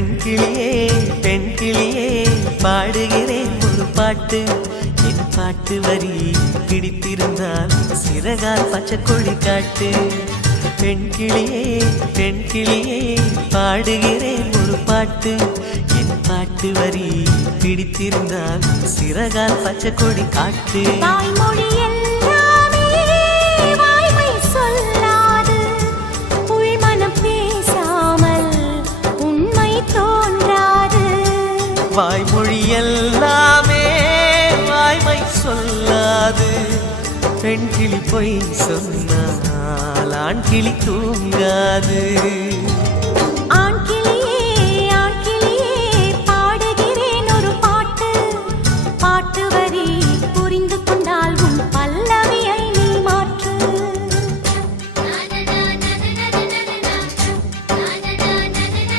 பெண் கிளியே பாடுகிறேன் ஒரு பாட்டு. என் பாட்டு வரி பிடித்திருந்தால் சிறகால் பச்சை கொடி காட்டு. பெண் கிளியே பாடுகிறேன் ஒரு பாட்டு. என் பாட்டு வரி பிடித்திருந்தால் சிறகால் பச்சை கொடி காட்டு. வாய்மொழி எல்லாமே வாய்மை சொல்லாது. பெண் கிளி பொய் சொன்னால் ஆண் கிளி தூங்காது.